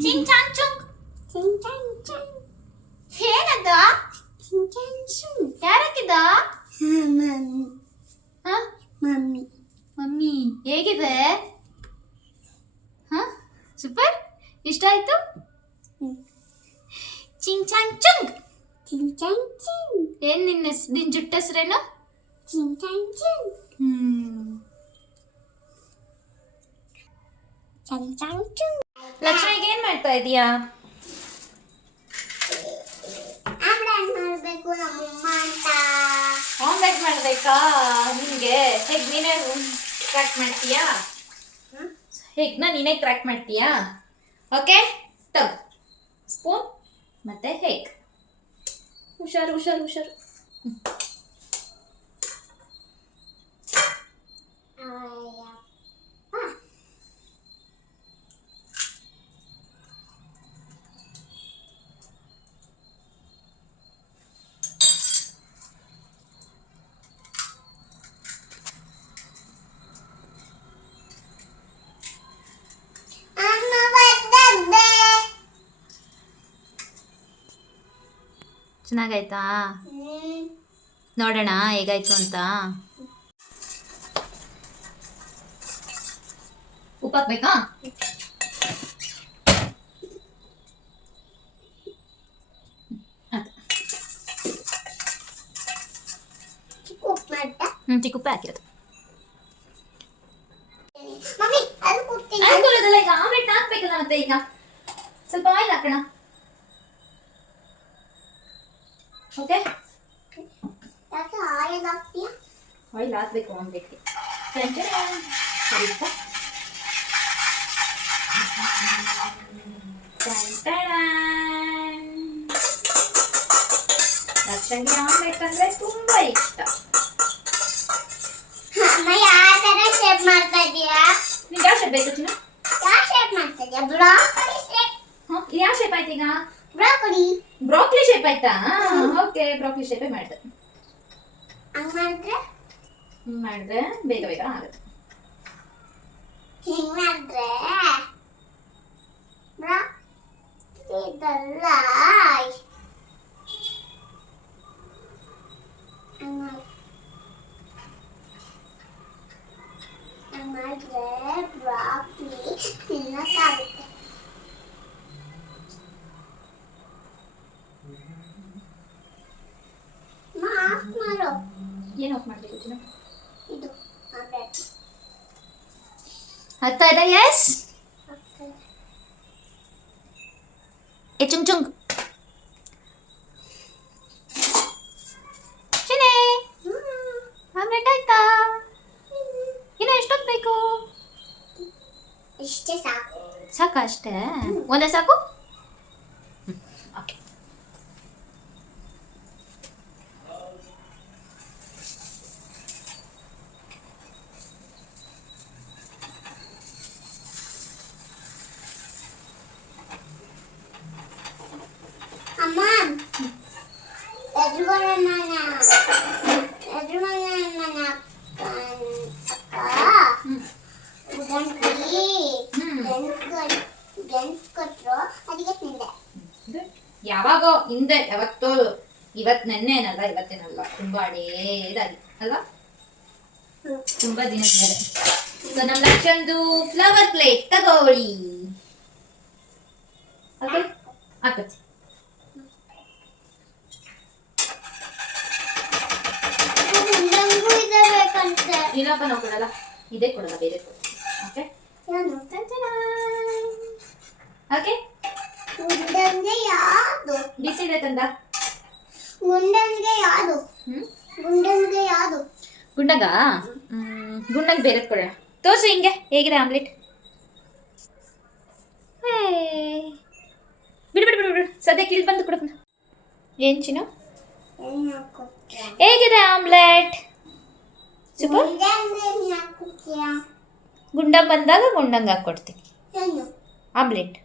Ching ಚಾಂಗ್ Chung. ಏನದ? ಯಾರಕ್ಕಿದ? Mummy. Mummy ಹೇಗಿದೆ? Super, ಇಷ್ಟ ಆಯ್ತು? ಚಿಂಗ್ ಚಾಂಗ್ ಚುಂಗ್. ಏನ್ ನಿನ್ನ ಜುಟ್ಟ ಹೆಸರೇನು? ಲಕ್ಷ್ಮಿಗೆ ಏನ್ ಮಾಡ್ತಾ ಇದೀಯಾ? ಆಮ್ಲೆಟ್ ಮಾಡ್ಬೇಕಾ ನಿನ್ಗೆ? ಹೇಗ್ ನೀನೇ ಕ್ರ್ಯಾಕ್ ಮಾಡ್ತೀಯಾ? ಹೇಗ್ನ ನೀನೇ ಕ್ರ್ಯಾಕ್ ಮಾಡ್ತೀಯಾ? ಓಕೆ, ತಗೋ ಸ್ಪೂನ್ ಮತ್ತೆ ಹೇಗ್. ಹುಷಾರು ಹುಷಾರು ಹುಷಾರು. ಚೆನ್ನಾಗಾಯ್ತಾ? ನೋಡೋಣ ಹೇಗಾಯ್ತು ಅಂತ. ಉಪ್ಪು ಹಾಕ್ಬೇಕಾ? ಚಿಕ್ಕ ಉಪ್ಪು ಹಾಕಿರೋದು. ಅನ್ಕೊಳ್ಳೋದಲ್ಲ, ಈಗ ಆಮ್ಲೆಟ್ ಹಾಕ್ಬೇಕಲ್ಲ ಮತ್ತೆ. ಈಗ ಸ್ವಲ್ಪ ಆಯಿಲ್ ಹಾಕೋಣ. ಓಕೆ, ಆಯಿಲ್ ಹಾಕ್ಬೇಕು ಆಮ್ಲೆಟ್ಗೆ. ಸ್ವಲ್ಪ ಲಕ್ಷಂಗೆ ಆಮ್ಲೆಟ್ ಅಂದ್ರೆ ತುಂಬಾ ಇಷ್ಟ. ಯಾವ ತರ ಶೇಪ್ ಮಾಡ್ತಾ ಇದೀಯಾ? ನಿಂಗೆ ಯಾವ ಶೇಪ್ ಬೇಕು ಚಿನ್ನ? ಯಾವ ಶೇಪ್ ಮಾಡ್ತಾ ಇದೀಯಾ? Broccoli shape. ಇದು ಯಾವ ಶೇಪ್ ಆಯ್ತು ಈಗ? ಬ್ರಾಕೊಲಿ ಶೇಪ್ ಆಯ್ತಾ? ಓಕೆ, ಬ್ರಾಕೊಲಿ ಶೇಪೇ ಮಾಡಿದೆ. ಹಂಗ್ ಮಾಡಿದ್ರೆ ಬೇಗ ಬೇಗ ಆಗುತ್ತೆ. ಹಿಂಗ್ ಮಾಡಿದ್ರೆ ಇದಲ್ಲ. ಮಾಡಿದ್ರೆ ಬ್ರಾಕೊಲಿ ತಿನ್ನಕ್ಕಾಗುತ್ತೆ. ಆಫ್ ಮಾಡು. ಏನು ಆಫ್ ಮಾಡಬೇಕು ಚಿನ್ನ? ಇದು ಆಮ್ಲೆಟ್ ಆಗ್ತಾ ಇದೆ. ಎಸ್, ಏ ಚುಂಗ್ ಚುಂಗ್. ಚಿನ್ನೆ, ಆಮ್ಲೆಟ್ ಆಯ್ತಾ? ಇನ್ನು ಎಷ್ಟೊತ್ತು ಬೇಕು? ಇಷ್ಟೇ ಸಾಕು. ಸಾಕು? ಅಷ್ಟೇ? ಒಂದೇ ಸಾಕು? ಓಕೆ. ಅಮ್ಮ, ಎದುರುಗಡೆ ನನ್ನ ಗೆನ್ಸ್ ಕೊಟ್ರು, ಅದಕ್ಕೆ ತಿಂದೆ. ಯಾವಾಗೋ ಹಿಂದೆ, ಯಾವತ್ತೋ, ಇವತ್ತು ನೆನ್ನೆನಲ್ಲ, ಇವತ್ತೇನಲ್ಲ, ತುಂಬಾ ಹಳೇದಾಗಿ ಅಲ್ವಾ? ತುಂಬಾ ದಿನದ ಮೇಲೆ. ಸೊ ನಮ್ಮ ಲಕ್ಷಂದು ಫ್ಲವರ್ ಪ್ಲೇಟ್ ತಗೊಳ್ಳಿ. ಓಕೆ, ಹಾಕತ್ತೆ. ಇಲ್ಲಪ್ಪ, ನಾವು ಕೊಡಲ್ಲ, ಇದೇ ಕೊಡಲ್ಲ, ಬೇರೆ ಕೊಡ. Okay okay. ಗುಂಡಂಗೆ ಯಾವುದು? ಬಿಸಿ ಇದೆ ತಂದ. ಗುಂಡಂಗೆ ಯಾವುದು? ಗುಂಡಂಗ ಗುಂಡಂಗ್ ಬೇರೆ ಕೊಡೋಣ. ತೋರ್ಸು ಹಿಂಗೆ ಹೇಗಿದೆ ಆಮ್ಲೆಟ್. ಬಿಡು ಬಿಡು ಬಿಡು ಬಿಡು, ಸದ್ಯಕ್ಕೆ ಇಲ್ಲಿ ಬಂದು ಕೊಡೋಣ. ಏನ್ ಚಿನ್ನು, ಹೇಗಿದೆ ಆಮ್ಲೆಟ್? ಸೂಪರ್. ಗುಂಡ ಬಂದಾಗ ಗುಂಡಂಗೆ ಹಾಕ್ಕೊಡ್ತೀನಿ ಆಮ್ಲೆಟ್.